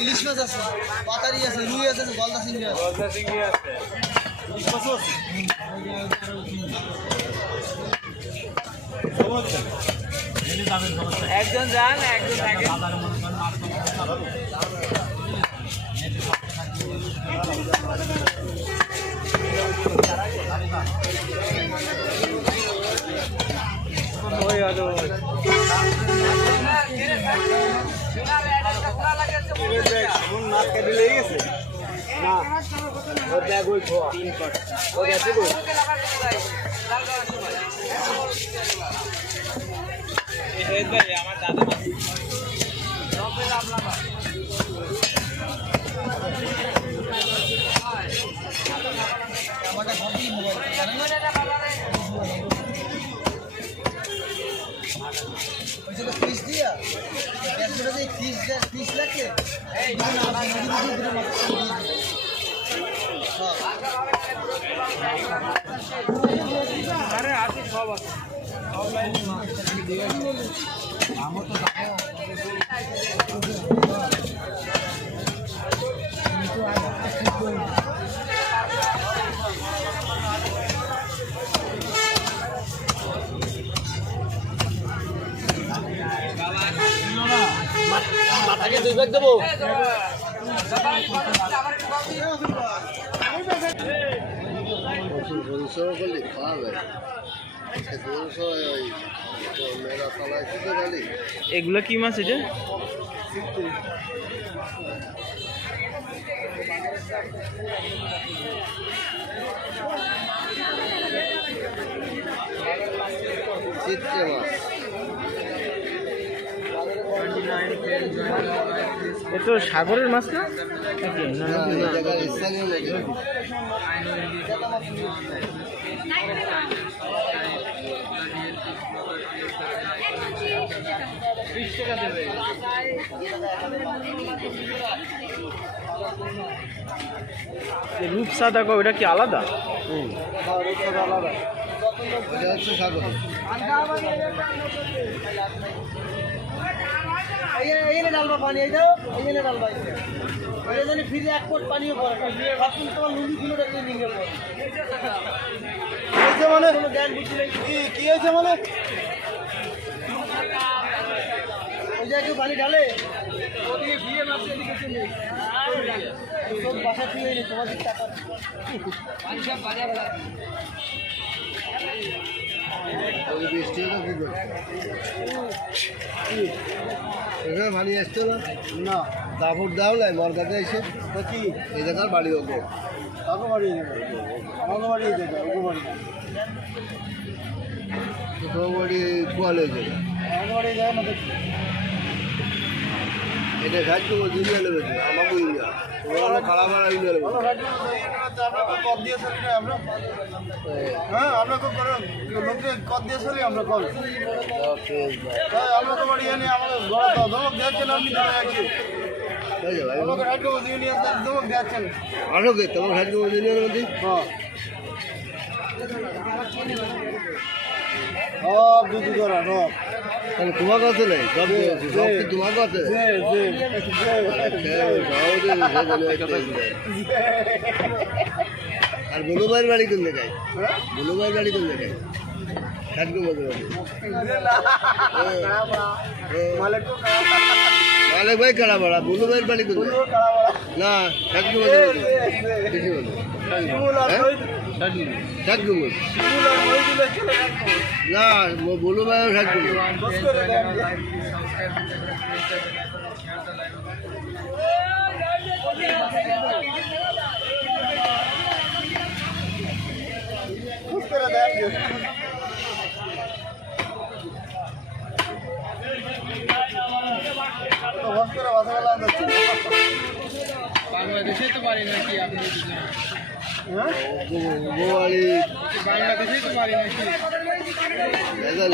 ইলিশ মাছ আছে, পাতারি আছে, রুই আছে, গলদা চিংড়ি আছে। একজন যান, একজন থাকে। আমার দাদা ফিস দিয়া ফিস লাগে আরে আছে সব আছে আমার তো মাথাকে দুই ভাগ দেবো। এগুলা কি মাছ এটা? চিত্রে মাছ। এ তো সাগরের মাছ না? রূপসাদা ওটা কি আলাদা? আলাদা, এটা হচ্ছে সাগর। ডালবা পানি এই দাও, এই ডালবা ফিরে এক কোট পানিও পড়ে ভাবছেন তোমার লুজি গুলো নিয়ে পড়ে মানে জ্ঞান বুঝি কি হয়েছে মানে ওই জায়গায় পানি ঢালে ওদিকে বিয়ে মারছে এদিকে চলে সব বাসা তুলে নি তোমাদের টাকা পানি সব বাজার বৃষ্টি হলো কি করছে পানি আসতো না দাপুর দাও নাই মরগাতে এসে কি এই জায়গার বাড়ি ওকে কাকু বাড়ি আমাকে বাড়ি তোমার বাড়ি কোয়াল হয়েছে আমাকে বাড়ি যায় না দেখি এটা ঘাট তো জুড়িয়ে নেবে আমাকে তোমার খারাপ আর কদ দিয়ে চলি না আমরা হ্যাঁ আমরা খুব লোককে কদ দিয়ে চলি আমরা কল আমরা তো বাড়ি এনে আমাকে ধমক দিচ্ছেন আপনি দাঁড়িয়ে আছি আমাকে হাইড্রো ইউনিয়ন ধমক দিচ্ছেন আরো কে তোমার হাইড্রো ইউনিয়নের মধ্যে সব দুধ করা সব তাহলে তোমার কাছে নেই সব সব কি তোমার কাছে আর বলু ভাইয়ের বাড়ি কোন জায়গায় বলু ভাইয়ের বাড়ি কোন জায়গায় ষাটগো মধ্যে মালিক ভাই কাড়াপাড়া বলু ভাইয়ের বাড়ি কোন না ষাটগো মধ্যে না বলু ভাই ষাটগো বাংলাদেশে তো পারি নাকি আপনি বাংলাদেশে তো পারি নাকি তো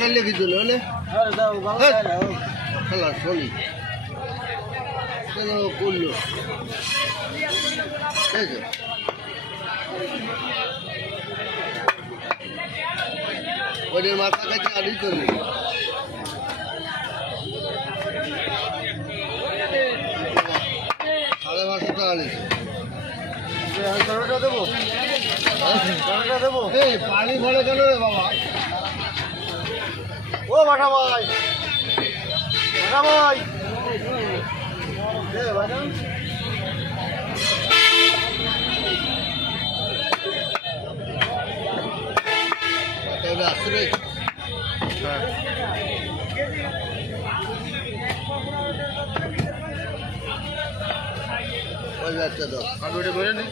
কাটলে কিছু নলে আরে দাও বাবা খেলা শনি কেন করলো ঠিক আছে ওদের মাথা কাছে আড়ি করবে সাড়ে 500 টাকা নিচ্ছে দেবো দেবো এই পানি ভরে কেন রে বাবা ও বাটা ভাই বাটা ভাই দে বাটা তবে আসবে হ্যাঁ ওই বাচ্চা দাও আর ওটা করে নে